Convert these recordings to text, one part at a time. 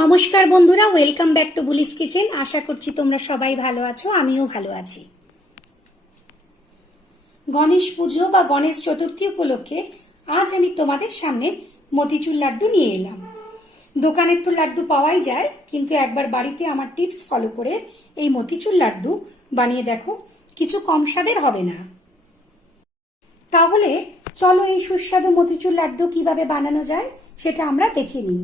নমস্কার বন্ধুরা, welcome back to Buli's kitchen. আশা করছি তোমরা সবাই ভালো আছো, আমিও ভালো আছি। গণেশ পুজো বা গণেশ চতুর্থী উপলক্ষে আজ আমি তোমাদের সামনে মতিচুর লাড্ডু নিয়ে এলাম। দোকানের তো লাড্ডু পাওয়াই যায়, কিন্তু একবার বাড়িতে আমার টিপস ফলো করে এই মতিচুর লাড্ডু বানিয়ে দেখো, কিছু কম স্বাদের হবে না। তাহলে চলো এই সুস্বাদু মতিচুর লাড্ডু কিভাবে বানানো যায় সেটা আমরা দেখে নিই।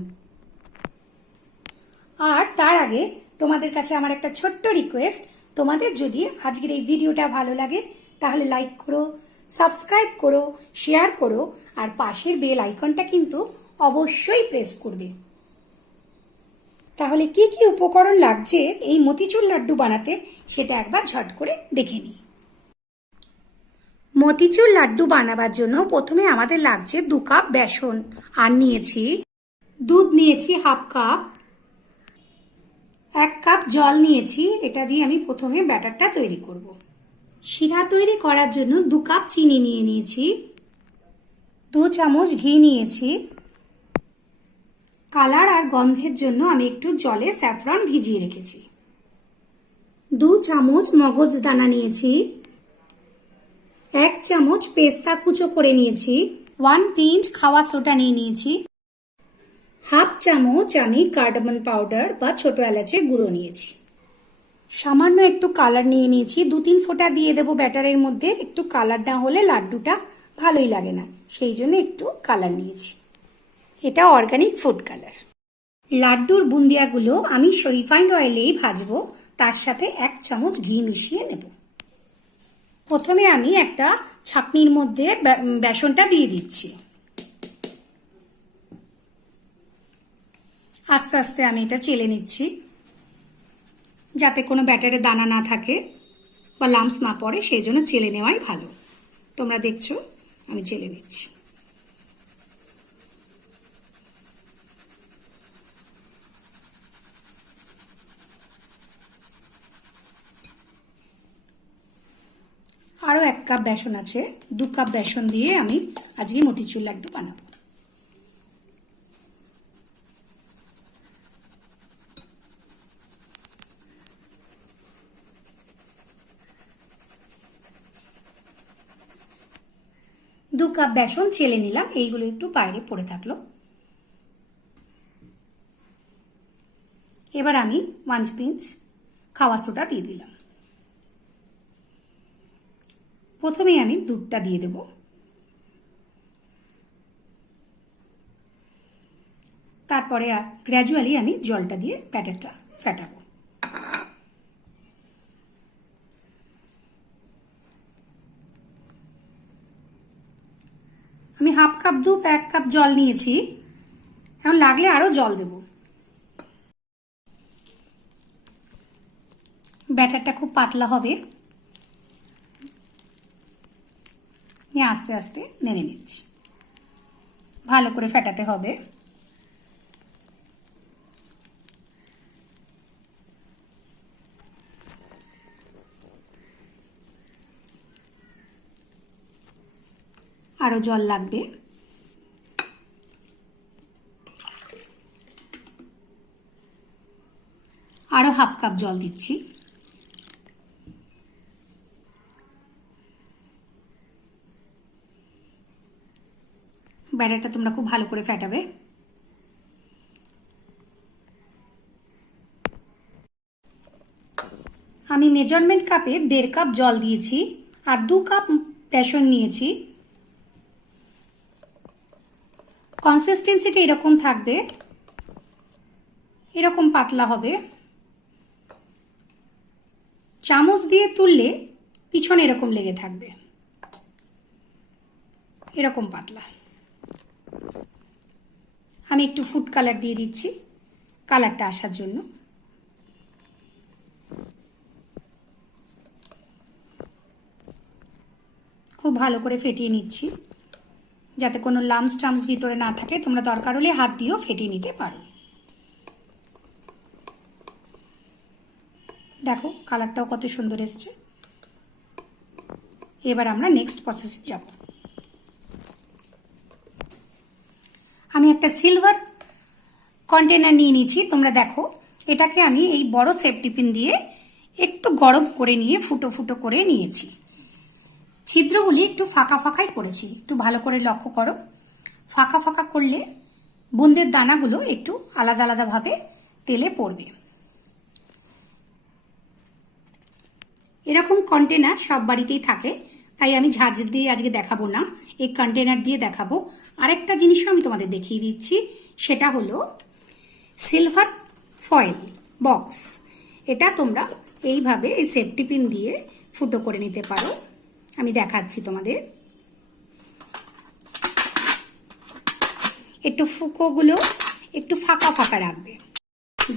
আর তার আগে তোমাদের কাছে আমার একটা ছোট্ট রিকোয়েস্ট, তোমাদের যদি আজকের এই ভিডিওটা ভালো লাগে তাহলে লাইক করো, সাবস্ক্রাইব করো, শেয়ার করো, আর পাশের বেল আইকনটা কিন্তু অবশ্যই প্রেস করবে। তাহলে কি কি উপকরণ লাগছে এই মতিচুর লাড্ডু বানাতে সেটা একবার ঝট করে দেখে নিই। মতিচুর লাড্ডু বানাবার জন্য প্রথমে আমাদের লাগছে 2 কাপ বেসন, আর নিয়েছি দুধ, নিয়েছি হাফ কাপ, 1 কাপ জল নিয়েছি। এটা দিয়ে আমি প্রথমে ব্যাটারটা তৈরি করব। শিরা তৈরি করার জন্য 2 কাপ চিনি নিয়ে নিয়েছি, 2 চামচ ঘি নিয়েছি। কালার আর গন্ধের জন্য আমি একটু জলে স্যাফরন ভিজিয়ে রেখেছি। 2 চামচ মগজদানা নিয়েছি, 1 চামচ পেস্তা কুচো করে নিয়েছি, 1 পিঞ্চ খাওয়া সোডা নিয়ে নিয়েছি, হাফ চামচ আমি কার্ডামন পাউডার বা ছোট এলাচের গুঁড়ো নিয়েছি। সামান্য একটু কালার নিয়ে নিয়েছি, 2-3 ফোঁটা দিয়ে দেবো ব্যাটারের মধ্যে। একটু কালার না হলে লাড্ডুটা ভালোই লাগে না, সেই জন্য একটু কালার নিয়েছি। এটা অর্গানিক ফুড কালার। লাড্ডুর বুন্দিয়াগুলো আমি রিফাইন্ড অয়েলেই ভাজবো, তার সাথে 1 চামচ ঘি মিশিয়ে নেব। প্রথমে আমি একটা ছাঁকনির মধ্যে বেসনটা দিয়ে দিচ্ছি। আস্তে আস্তে আমি এটা চেলে নিচ্ছি, যাতে কোনো ব্যাটারে দানা না থাকে বা লাম্পস না পড়ে, সেই জন্য চেলে নেওয়াই ভালো। তোমরা দেখছো আমি চেলে নিচ্ছি। আরও 1 কাপ বেসন আছে, 2 কাপ বেসন দিয়ে আমি আজকে মতিচুর লাড্ডু বানাবো। দু কাপ বেসন চেলে নিলাম, এইগুলো একটু বাইরে পড়ে থাকলো। এবার আমি 1 পিঞ্চ খাওয়া সোডা দিয়ে দিলাম। প্রথমে আমি দুধটা দিয়ে দেব, তারপরে গ্র্যাজুয়ালি আমি জলটা দিয়ে ব্যাটারটা ফেটাবো। আমি হাফ কাপ দুধ 1 কাপ জল নিয়েছি, এখন লাগলে আরো জল দেব। ব্যাটারটা খুব পাতলা হবে, আস্তে আস্তে নেড়ে নিচ্ছি। ভালো করে ফেটাতে হবে। আরো জল লাগবে। আরো হাফ কাপ জল দিচ্ছি। ব্যাটারটা তোমরা খুব ভালো করে ফেটাবে। আমি মেজারমেন্ট কাপে 1.5 কাপ জল দিয়েছি আর 2 কাপ বেসন নিয়েছি। কনসিস্টেন্সিটা এরকম থাকবে, এরকম পাতলা হবে। চামচ দিয়ে তুললে পিছনে এরকম লেগে থাকবে, এরকম পাতলা। আমি একটু ফুড কালার দিয়ে দিচ্ছি কালারটা আসার জন্য। খুব ভালো করে ফেটিয়ে নিচ্ছি, যাতে কোনো লাম্পস টাম্পস ভিতরে না থাকে। তোমরা দরকার হলে হাত দিয়েও ফেটিয়ে নিতে পারো। দেখো কালারটাও কত সুন্দর এসছে। এবার আমরা নেক্সট প্রসেসে যাব। আমি একটা সিলভার কন্টেনার নিয়ে নিয়েছি। তোমরা দেখো, এটাকে আমি এই বড় সেফটি পিন দিয়ে একটু গরম করে নিয়ে ফুটো ফুটো করে নিয়েছি। ছিদ্রগুলি একটু ফাঁকা ফাঁকাই করেছি, একটু ভালো করে লক্ষ্য করো। ফাঁকা ফাঁকা করলে বুন্দের দানাগুলো একটু আলাদা আলাদা ভাবে তেলে পড়বে। এরকম কন্টেনার সব বাড়িতেই থাকে, তাই আমি ঝাঁঝ দিয়ে আজকে দেখাবো না, এই কন্টেনার দিয়ে দেখাবো। আরেকটা জিনিসও আমি তোমাদের দেখিয়ে দিচ্ছি, সেটা হলো সিলভার ফয়েল বক্স। এটা তোমরা এইভাবে এই সেফটি পিন দিয়ে ফুটো করে নিতে পারো। আমি দেখাচ্ছি তোমাদের। একটু ফুকোগুলো একটু ফাঁকা ফাঁকা রাখবে।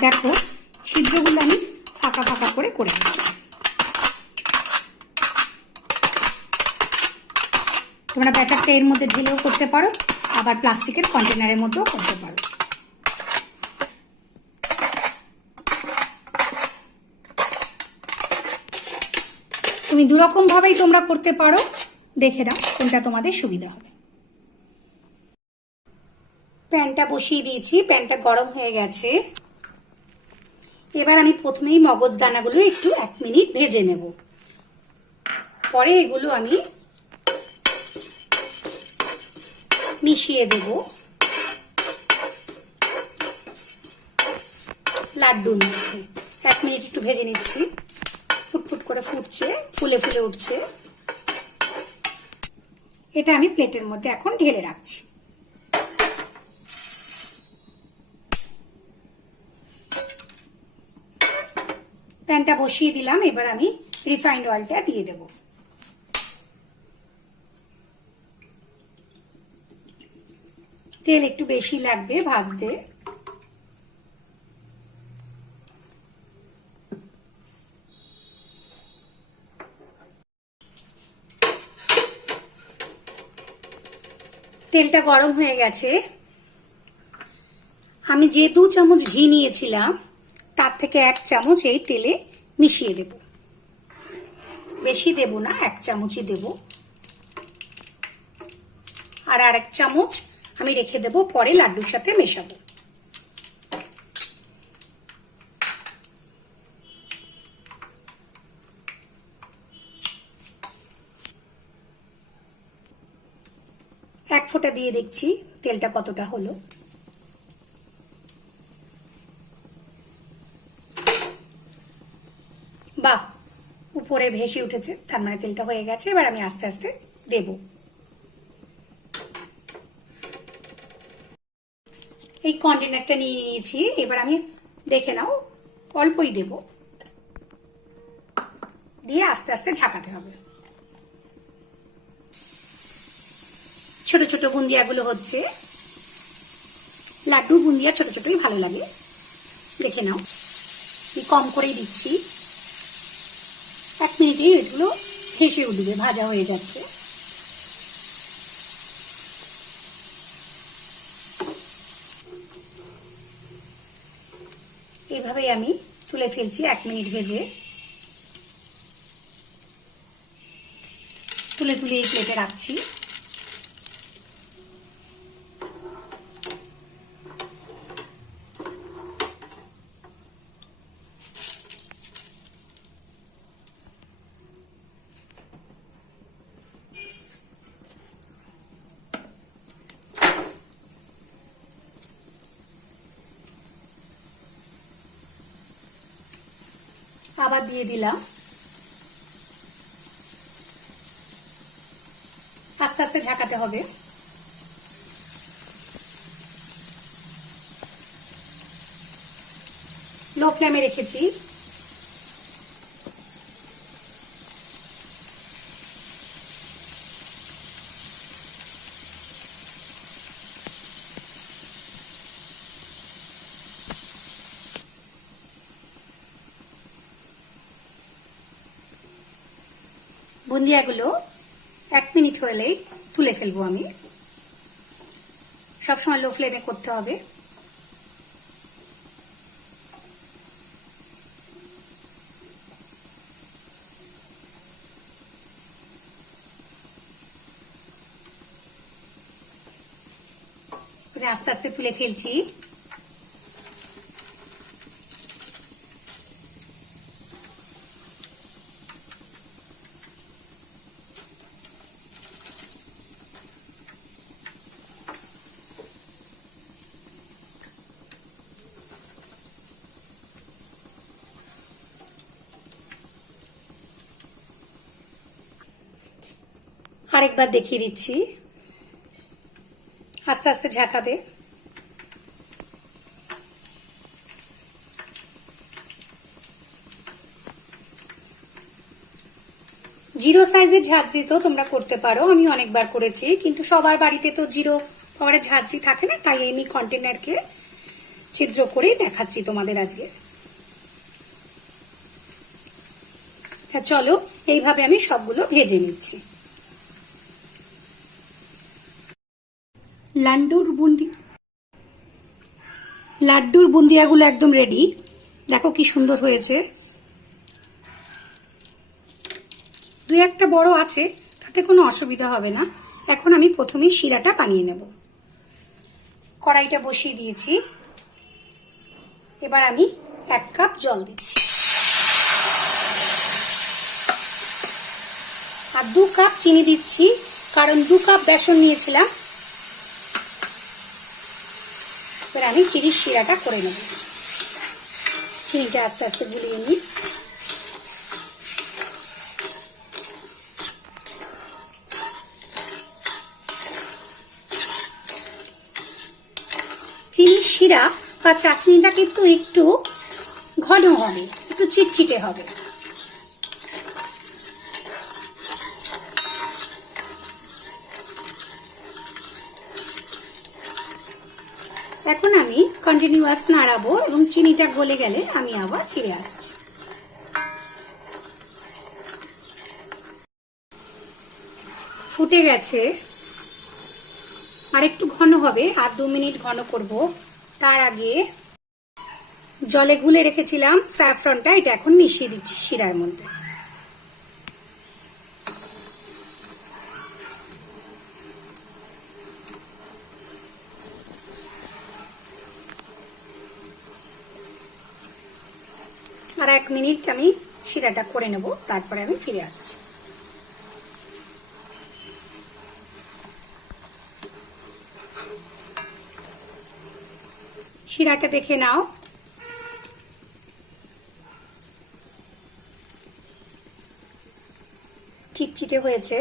দেখো, ছিদ্রগুলো আমি ফাঁকা ফাঁকা করে করে দিচ্ছি। তোমরা ব্যাটারটা এর মধ্যে ঢেলেও করতে পারো, আবার প্লাস্টিকের কন্টেনারের মধ্যেও করতে পারো। তুমি দুরকম ভাবেই তোমরা করতে পারো, দেখে নাও কোনটা তোমাদের সুবিধা হবে। প্যানটা বসিয়ে দিয়েছি, প্যানটা গরম হয়ে গেছে। এবার আমি প্রথমেই মগজ দানাগুলো একটু 1 মিনিট ভেজে নেব। পরে এগুলো আমি মিশিয়ে দেব লাড্ডুর মধ্যে। 1 মিনিট একটু ভেজে নিচ্ছি। ফুটফুট করে ফুটছে, ফুলে ফুলে উঠছে। এটা আমি প্লেটের মধ্যে এখন ঢেলে রাখছি। প্যানটা বসিয়ে দিলাম, এবার আমি রিফাইন্ড অয়েলটা দিয়ে দেব। তেল একটু বেশি লাগবে ভাজতে। তেলটা গরম হয়ে গেছে। আমি যে 2 চামচ ঘি নিয়েছিলাম তার থেকে 1 চামচ এই তেলে মিশিয়ে দেব। বেশি দেব না, 1 চামচই দেব। আর 1 চামচ আমি রেখে দেব, পরে লাড্ডুর সাথে মেশাবো। এক ফোঁটা দিয়ে দেখছি তেলটা কতটা হলো। বাহ, উপরে ভেসে উঠেছে, তার মানে তেলটা হয়ে গেছে। এবার আমি আস্তে আস্তে দেব। এই কন্টেনারটা নিয়ে নিয়েছি, এবার আমি দেখে নাও অল্পই দেব, দিয়ে আস্তে আস্তে ঝাঁকাতে হবে। ছোট ছোট বুন্দিয়াগুলো হচ্ছে। লাড্ডু বুন্দিয়া ছোট ছোটই ভালো লাগে, দেখে নাও। আমি কম করেই দিচ্ছি। 1 মিনিটেই এগুলো ভেসে উঠবে, ভাজা হয়ে যাচ্ছে। এইভাবেই আমি তুলে ফেলছি 1 মিনিট ভেজে। তুলে তুলে এই প্লেটে রাখছি। আবার দিয়ে দিলাম। আস্তে আস্তে ঝাঁকাতে হবে। লো ফ্লেমে রেখেছি। বুন্দিয়াগুলো 1 মিনিট হলেই তুলে ফেলবো আমি। সবসময় লো ফ্লেমে করতে হবে। আস্তে আস্তে তুলে ফেলছি। আরেকবার দেখিয়ে দিচ্ছি, আস্তে আস্তে ঝাঁকাবে। জিরো সাইজের ঝাঁঝরি তোমরা করতে পারো, আমি অনেকবার করেছি, কিন্তু সবার বাড়িতে তো জিরো পাওয়ারের ঝাঁঝরি থাকে না, তাই আমি কন্টেনারকে ছিদ্র করে দেখাচ্ছি তোমাদের আজকে। চলো এইভাবে আমি সবগুলো ভেজে নিচ্ছি। লাড্ডুর বুন্দিয়াগুলো একদম রেডি, দেখো কি সুন্দর হয়েছে। দুই একটা বড় আছে, তাতে কোনো অসুবিধা হবে না। এখন আমি প্রথমেই শিরাটা বানিয়ে নেব। কড়াইটা বসিয়ে দিয়েছি, এবার আমি 1 কাপ জল দিচ্ছি আর 2 কাপ চিনি দিচ্ছি, কারণ 2 কাপ বেসন নিয়েছিলাম। এবার আমি চিনির শিরাটা করে নেব। চিনিটা আস্তে আস্তে গুলিয়ে নিই। চিনির শিরা বা চাটনিটা কিন্তু একটু ঘন হবে, একটু চিটচিটে হবে। এখন আমি কন্টিনিউয়াস নাড়াবো এবং চিনিটা গলে গেলে আমি আবার ফিরে আসছি। ফুটে গেছে, আর একটু ঘন হবে, আর 2 মিনিট ঘন করব। তার আগে জলে গুলে রেখেছিলাম স্যাফরনটা, এটা এখন মিশিয়ে দিচ্ছি শিরার মধ্যে। আর 1 মিনিট আমি শিরাটা করে নেব, তারপরে আমি ফিরে আসছি। শিরাটা দেখে নাও, চিটচিটে হয়েছে।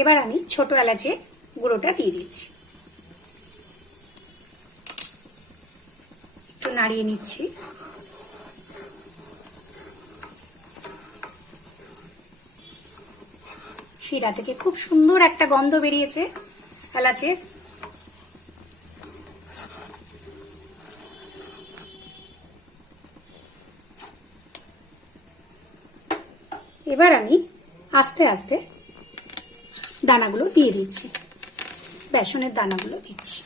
এবার আমি ছোট এলাচের গুঁড়োটা দিয়ে দিচ্ছি, একটু নাড়িয়ে নিচ্ছি। শিরা থেকে খুব সুন্দর একটা গন্ধ বেরিয়েছে এলাচের। এবার আমি আস্তে আস্তে দানাগুলো দিয়ে দিচ্ছি, বেসনের দানাগুলো দিচ্ছি।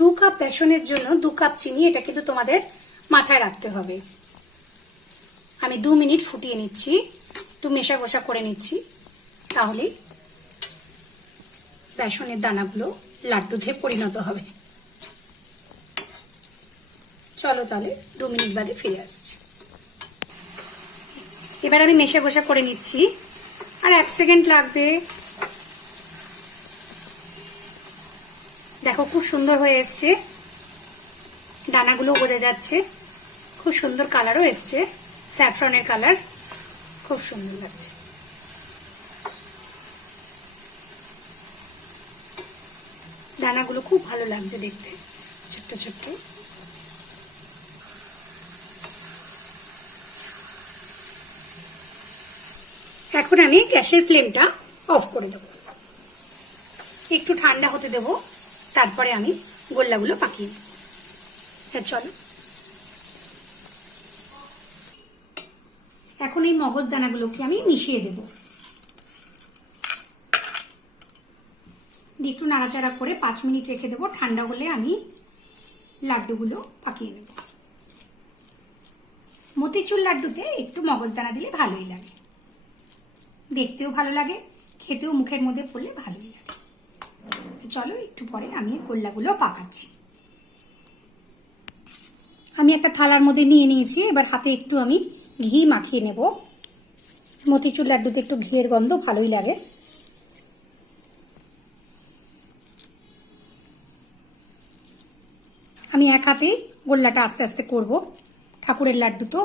দু কাপ বেসনের জন্য 2 কাপ চিনি, এটা কিন্তু তোমাদের মাথায় রাখতে হবে। আমি 2 মিনিট ফুটিয়ে নিচ্ছি, একটু মেশা কষা করে নিচ্ছি, তাহলে বেসনের দানাগুলো লাড্ডুতে পরিণত হবে। চলো তাহলে 2 মিনিট বাদে ফিরে আসছি। এবার আমি মেশা কষা করে নিচ্ছি, আর 1 সেকেন্ড লাগবে। দেখো খুব সুন্দর হয়ে এসছে, দানাগুলো বোঝা যাচ্ছে, খুব সুন্দর কালারও এসছে, স্যাফরনের কালার, খুব সুন্দর লাগছে। দানাগুলো খুব ভালো লাগছে দেখতে, ছোট্ট ছোট্ট। এখন আমি গ্যাসের ফ্লেমটা অফ করে দেবো, একটু ঠান্ডা হতে দেবো, তারপরে আমি গোল্লাগুলো পাকিয়ে নেব। চলো এখন এই মগজ দানাগুলোকে আমি মিশিয়ে দেব, একটু নাড়াচাড়া করে 5 মিনিট রেখে দেবো। ঠান্ডা হলে আমি লাড্ডুগুলো পাকিয়ে নেব। মতিচুর লাড্ডুতে একটু মগজ দানা দিলে ভালোই লাগে। দেখতেও ভালো লাগে, খেতেও মুখের মধ্যে পড়লে ভালোই লাগে। চলো একটু পরে আমি গোল্লাগুলো পাকাচ্ছি। আমি একটা থালার মধ্যে নিয়ে নিয়েছি, এবার হাতে একটু আমি ঘি মাখিয়ে নেব। মতিচুর লাড্ডুতে একটু ঘিয়ের গন্ধ ভালোই লাগে। আমি এক হাতে গোল্লাটা আস্তে আস্তে করব, ঠাকুরের লাড্ডু তো।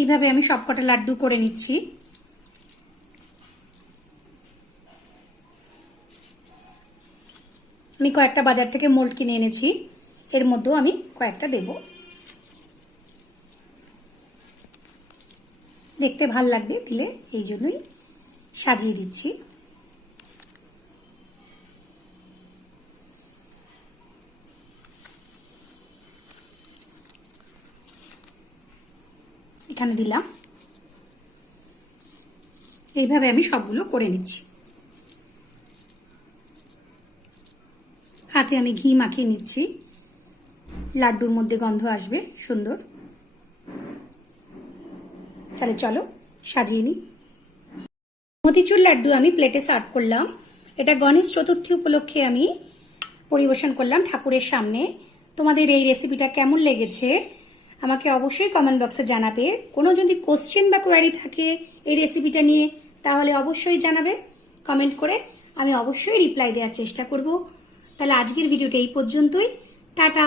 এইভাবে আমি সবকটা লাড্ডু করে নিচ্ছি। আমি কয়েকটা বাজার থেকে মোল্ড কিনে এনেছি, এর মধ্যেও আমি কয়েকটা দেব। দেখতে ভাল লাগবে দিলে, এই জন্যই সাজিয়ে দিচ্ছি। এখানে দিলাম। এইভাবে আমি সবগুলো করে নিচ্ছি। হাতে আমি ঘি মাখিয়ে নিচ্ছি, লাড্ডুর মধ্যে গন্ধ আসবে সুন্দর। তাহলে চলো সাজিয়ে নিই। মতিচুর লাড্ডু আমি প্লেটে সার্ভ করলাম। এটা গণেশ চতুর্থী উপলক্ষে আমি পরিবেশন করলাম ঠাকুরের সামনে। তোমাদের এই রেসিপিটা কেমন লেগেছে আমাকে অবশ্যই কমেন্ট বক্সে জানাবে। কোনো যদি কোশ্চেন বা কোয়ারি থাকে এই রেসিপিটা নিয়ে, তাহলে অবশ্যই জানাবে কমেন্ট করে, আমি অবশ্যই রিপ্লাই দেওয়ার চেষ্টা করব। তাহলে আজকের ভিডিওটা এই পর্যন্তই। টাটা।